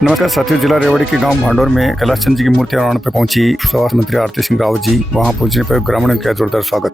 नमस्कार साथियों, जिला रेवाड़ी के गांव भांडोर में कैलाश चंद जी की मूर्ति निर्माण पे पहुंची स्वास्थ्य मंत्री आरती सिंह रावत जी। वहां पहुंचने पर ग्रामीणों का जोरदार स्वागत।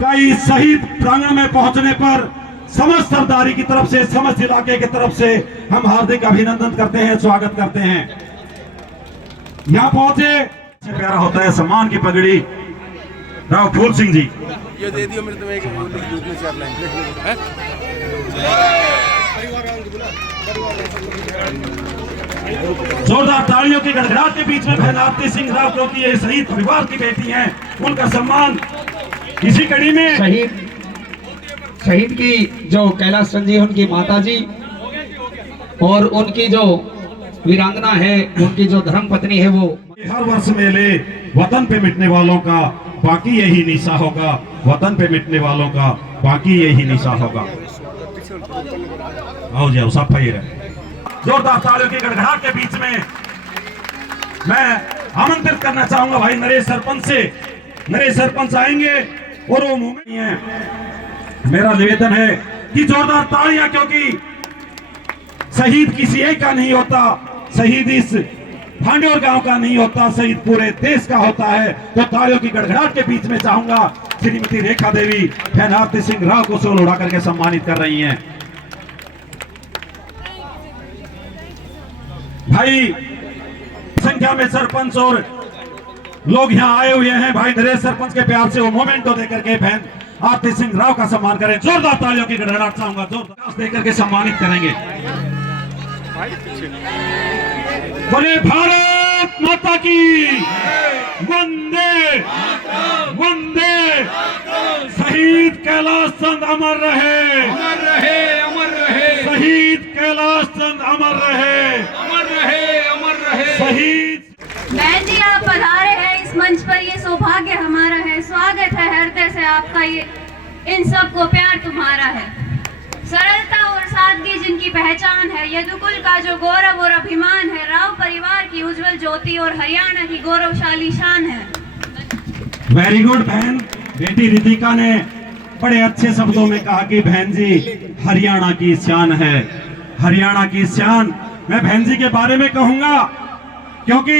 कई शहीद प्रांगण में पहुंचने पर समस्त सरदारी की तरफ से, समस्त इलाके की तरफ से हम हार्दिक अभिनंदन करते हैं, स्वागत करते हैं। यहाँ पहुंचे प्यारा होता है सम्मान की पगड़ी राव फूल सिंह जी। ये दे दियो मेरे तुम्हें जोरदार तालियों की गड़गड़ाहट के बीच में बहन आरती सिंह राव, क्योंकि ये शहीद परिवार की बेटी हैं, उनका सम्मान इसी कड़ी में शहीद की जो कैलाश चंद जी, उनकी माता जी और उनकी जो वीरांगना है, उनकी जो धर्म पत्नी है, वो हर वर्ष मेले वतन पे मिटने वालों का बाकी यही निशा होगा, वतन पे मिटने वालों का बाकी यही निशा होगा। आओ जाओ सब फैर है। जोरदार तालियों की गड़गड़ाहट के बीच में मैं आमंत्रित करना चाहूंगा भाई नरेश सरपंच से। नरेश सरपंच आएंगे और वो मुंह में है। मेरा निवेदन है कि जोरदार तालियां, क्योंकि शहीद किसी एक का नहीं होता, शहीद इस भांडोर गांव का नहीं होता, शहीद पूरे देश का होता है। तो तालियों की गड़गड़ाहट के बीच में चाहूंगा श्रीमती रेखा देवी बहन आरती सिंह राव को सोल उड़ा करके सम्मानित कर रही हैं। भाई संख्या में सरपंच और लोग यहाँ आए हुए हैं। भाई नरेश सरपंच के प्यार से वो मोमेंटो देकर के बहन आरती सिंह राव का सम्मान करें। जोरदार तालियों की गड़गड़ाहट चाहूंगा, जोरदार देकर के सम्मानित करेंगे। बोले भारत माता की वंदे वंदे। शहीद कैलाश चंद अमर रहे, अमर रहे, अमर रहे। शहीद कैलाश चंद अमर रहे, अमर रहे, अमर रहे। शहीद बहन जी, आप पधारे हैं इस मंच पर, ये सौभाग्य हमारा है। स्वागत है हृदय से आपका, ये इन सबको प्यार तुम्हारा है। सरलता और सादगी जिनकी पहचान है, यदुकुल का जो गौरव और अभिमान है, राव परिवार की उज्जवल ज्योति और हरियाणा की गौरवशाली शान है। वेरी गुड बहन। बेटी रितिका ने बड़े अच्छे शब्दों में कहा कि बहन जी हरियाणा की शान है, हरियाणा की शान। मैं बहन जी के बारे में कहूंगा क्योंकि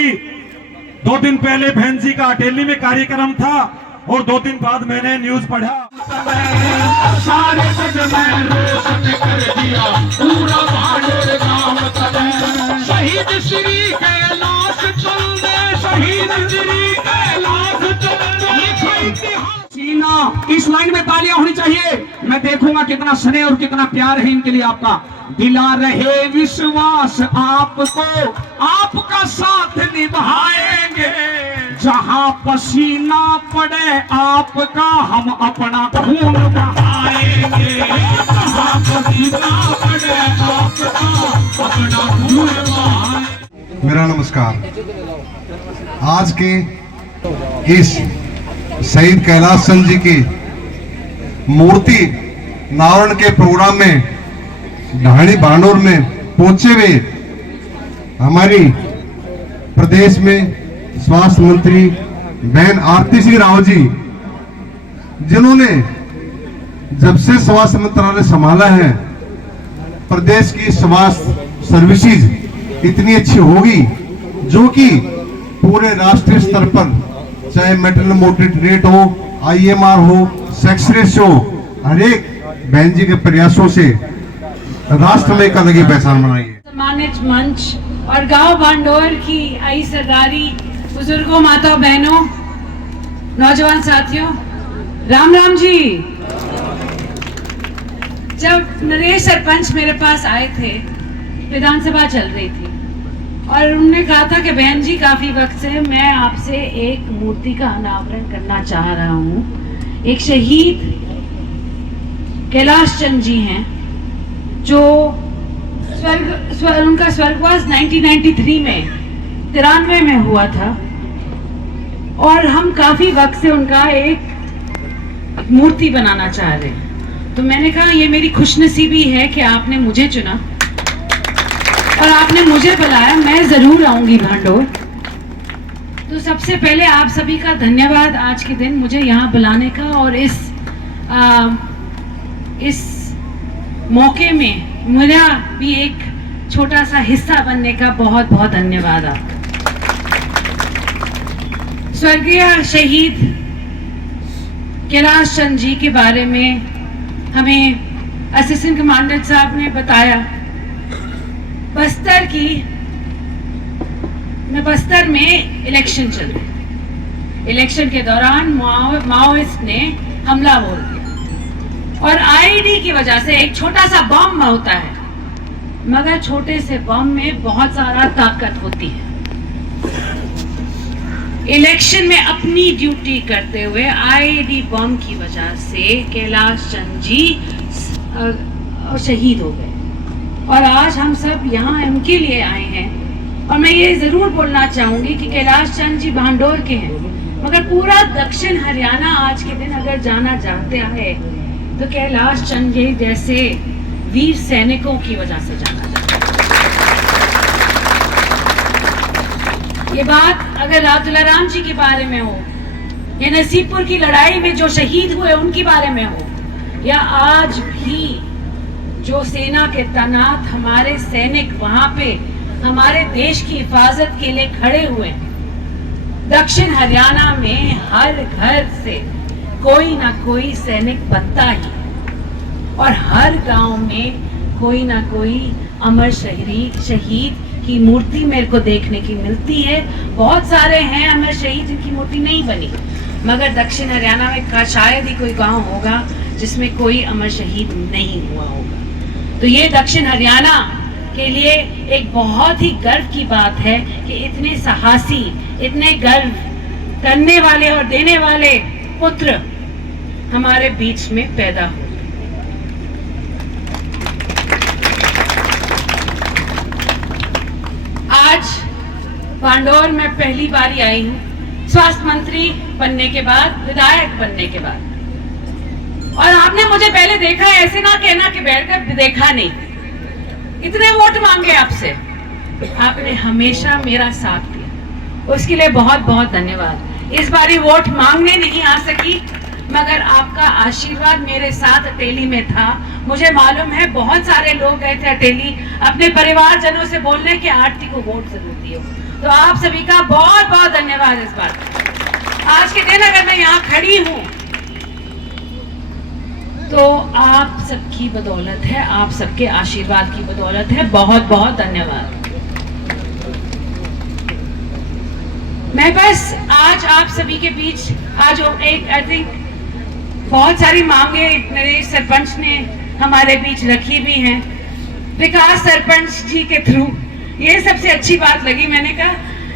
2 दिन पहले बहन जी का अटेली में कार्यक्रम था और 2 दिन बाद मैंने न्यूज पढ़ा। शहीद श्री कैलाश चंद, शहीद श्री कैलाश चंद। सीना इस लाइन में तालियां होनी चाहिए। मैं देखूंगा कितना स्नेह और कितना प्यार है इनके लिए आपका। दिला रहे विश्वास आपको, आपका साथ निभाएंगे। जहां पसीना पड़े आपका, हम अपना खून बहाएंगे। जाएंगे, कहाँ पसीना पड़े आपका अपना खून बहाए। मेरा नमस्कार। आज के इस शहीद कैलाश चंद जी की मूर्ति नावरण के प्रोग्राम में ढाणी भांडोर में पहुंचे हुए हमारी प्रदेश में स्वास्थ्य मंत्री बहन आरती सिंह राव जी, जिन्होंने जब से स्वास्थ्य मंत्रालय संभाला है प्रदेश की स्वास्थ्य सर्विसेज इतनी अच्छी होगी जो कि पूरे राष्ट्रीय स्तर पर चाहे मैटरनल मोर्टेलिटी रेट हो, IMR हो, सेक्स रेशियो, हर एक बहन जी के प्रयासों से राष्ट्र में एक अलग ही पहचान बनाई है। सम्मानित मंच और गांव भांडोर की आई सरदारी बुजुर्गों, माताओं, बहनों, नौजवान साथियों, राम राम जी। जब नरेश सरपंच मेरे पास आए थे, विधानसभा चल रही थी और उन्होंने कहा था कि बहन जी काफी वक्त से मैं आपसे एक मूर्ति का अनावरण करना चाह रहा हूँ। एक शहीद कैलाश चंद जी हैं जो उनका स्वर्गवास 1993 में 93 में हुआ था और हम काफी वक्त से उनका एक मूर्ति बनाना चाह रहे हैं। तो मैंने कहा ये मेरी खुशनसीबी है कि आपने मुझे चुना और आपने मुझे बुलाया, मैं जरूर आऊंगी भांडोर। तो सबसे पहले आप सभी का धन्यवाद आज के दिन मुझे यहाँ बुलाने का और इस मौके में मेरा भी एक छोटा सा हिस्सा बनने का बहुत बहुत धन्यवाद आपका। स्वर्गीय शहीद कैलाश चंद जी के बारे में हमें असिस्टेंट कमांडेंट साहब ने बताया। बस्तर में इलेक्शन चल रहे, इलेक्शन के दौरान माओइस्ट ने हमला बोल दिया और आईडी की वजह से एक छोटा सा बम होता है, मगर छोटे से बम में बहुत सारा ताकत होती है। इलेक्शन में अपनी ड्यूटी करते हुए आईडी बम की वजह से कैलाश चंद जी शहीद हो गए और आज हम सब यहाँ उनके लिए आए हैं। और मैं ये जरूर बोलना चाहूंगी कि कैलाश चंद जी भांडोर के हैं, मगर पूरा दक्षिण हरियाणा आज के दिन अगर जाना चाहते है तो कैलाश चंद जी जैसे वीर सैनिकों की वजह से जाना जाता है। ये बात अगर राम जी के बारे में हो या नसीबपुर की लड़ाई में जो शहीद हुए उनके बारे में हो, या आज भी जो सेना के तैनात हमारे सैनिक वहां पे हमारे देश की हिफाजत के लिए खड़े हुए, दक्षिण हरियाणा में हर घर से कोई ना कोई सैनिक बनता ही और हर गांव में कोई ना कोई अमर शहीद की मूर्ति मेरे को देखने की मिलती है। बहुत सारे हैं अमर शहीद जिनकी मूर्ति नहीं बनी, मगर दक्षिण हरियाणा में शायद ही कोई गांव होगा जिसमें कोई अमर शहीद नहीं हुआ होगा। तो ये दक्षिण हरियाणा के लिए एक बहुत ही गर्व की बात है कि इतने साहसी, इतने गर्व करने वाले और देने वाले पुत्र हमारे बीच में पैदा हो। आज भांडोर में पहली बारी आई हूँ, स्वास्थ्य मंत्री बनने के बाद, विधायक बनने के बाद, और आपने मुझे पहले देखा, ऐसे ना कहना कि बैठकर देखा नहीं। इतने वोट मांगे आपसे, आपने हमेशा मेरा साथ दिया, उसके लिए बहुत बहुत धन्यवाद। इस बारी वोट मांगने नहीं आ सकी, मगर आपका आशीर्वाद मेरे साथ अटेली में था। मुझे मालूम है बहुत सारे लोग गए थे अटेली अपने परिवारजनों से बोलने कि आरती को वोट जरूर दियो। तो आप सभी का बहुत बहुत धन्यवाद। इस बार आज के दिन अगर मैं यहाँ खड़ी हूँ तो आप सबकी बदौलत है, आप सबके आशीर्वाद की बदौलत है। बहुत बहुत धन्यवाद। मैं बस आज आप सभी के बीच आज एक आई थिंक बहुत सारी मांगे नरेश सरपंच ने हमारे बीच रखी भी हैं, विकास सरपंच जी के थ्रू। ये सबसे अच्छी बात लगी। मैंने कहा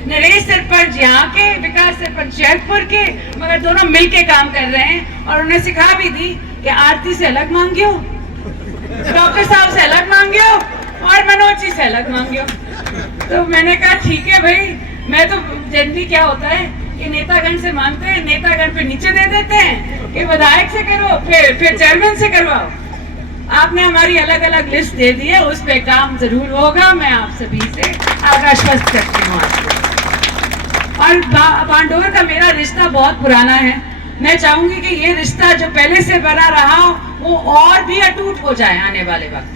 नरेश सरपंच यहाँ के, विकास सरपंच जयपुर के, मगर दोनों मिलके काम कर रहे हैं और उन्हें सिखा भी दी कि आरती से अलग मांगियो, डॉक्टर साहब से अलग मांगियो और मनोज जी से अलग मांगियो। तो मैंने कहा ठीक है भाई, मैं तो जनरली क्या होता है कि नेतागण से मांगते हैं, नेतागण पे नीचे दे देते हैं कि विधायक से करो, फिर चेयरमैन से करवाओ। आपने हमारी अलग अलग लिस्ट दे दी है, उस पे काम जरूर होगा, मैं आप सभी से आश्वस्त करती हूँ आपको। और बांडोर का मेरा रिश्ता बहुत पुराना है। मैं चाहूंगी कि ये रिश्ता जो पहले से बना रहा वो और भी अटूट हो जाए आने वाले वक्त।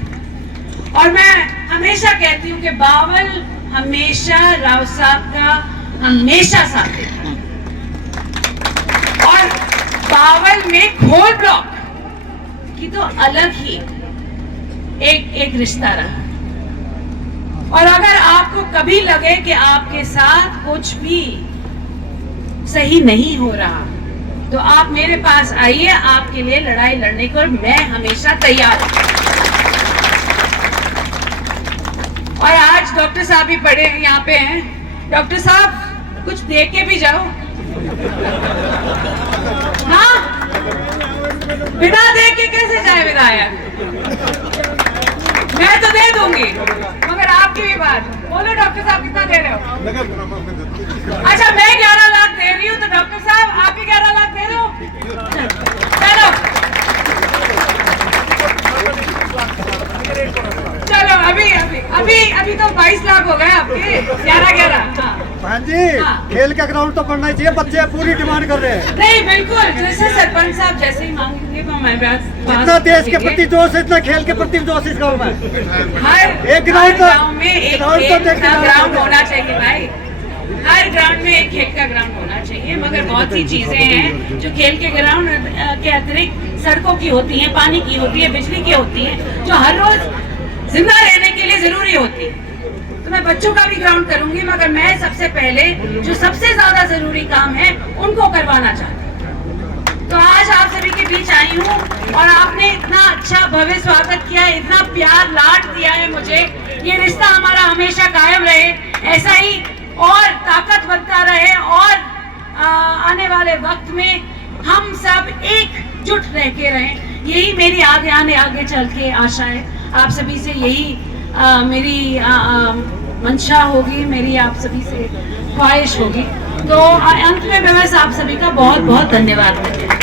और मैं हमेशा कहती हूँ कि बावल हमेशा राव साहब का हमेशा साथ देता। और बावल में खोल ब्लॉक की तो अलग ही एक रिश्ता रहा। और अगर आपको कभी लगे कि आपके साथ कुछ भी सही नहीं हो रहा तो आप मेरे पास आइए, आपके लिए लड़ाई लड़ने को मैं हमेशा तैयार हूं। और आज डॉक्टर साहब भी पड़े यहाँ पे हैं। डॉक्टर साहब कुछ दे के भी जाओ। हाँ, बिना दे के कैसे जाए विधायक? मैं तो दे दूंगी, मगर आपकी भी बात बोलो। डॉक्टर साहब कितना दे रहे हो? अच्छा, मैं 11 लाख दे रही हूँ, तो डॉक्टर साहब आप भी 11 लाख दे रहे हो? चलो चलो, अभी तो 22 लाख हो गए आपके। 11। बहन जी, खेल का ग्राउंड तो बनना चाहिए, बच्चे पूरी डिमांड कर रहे हैं। नहीं, बिल्कुल, जैसे सरपंच साहब जैसे ही मांगेंगे तो हमारे पास इतना देश के प्रति जोश, इतना खेल के प्रति जोश इस गाँव में। हर एक ग्राउंड गाँव में एक खेल का ग्राउंड तो होना चाहिए भाई। हर ग्राउंड में एक खेल का ग्राउंड होना चाहिए, मगर बहुत सी चीजें हैं जो खेल के ग्राउंड के अतिरिक्त सड़कों की होती हैं, पानी की होती है, बिजली की होती है, जो हर रोज जिंदा रहने के लिए जरूरी होती है। तो मैं बच्चों का भी ग्राउंड करूंगी, मगर मैं सबसे पहले जो सबसे ज्यादा जरूरी काम है उनको करवाना चाहती हूँ। तो आज आप सभी के बीच आई हूँ और आपने इतना अच्छा भव्य स्वागत किया, इतना प्यार लाड दिया है मुझे। ये रिश्ता हमारा हमेशा कायम रहे, ऐसा ही और ताकत बनता रहे, और आने वाले वक्त में हम सब एकजुट रह के रहें। यही मेरी आगे चल के आशा है। आप सभी से यही मेरी मंशा होगी, मेरी आप सभी से ख्वाहिश होगी। तो अंत में मैं बस आप सभी का बहुत बहुत धन्यवाद करती हूँ।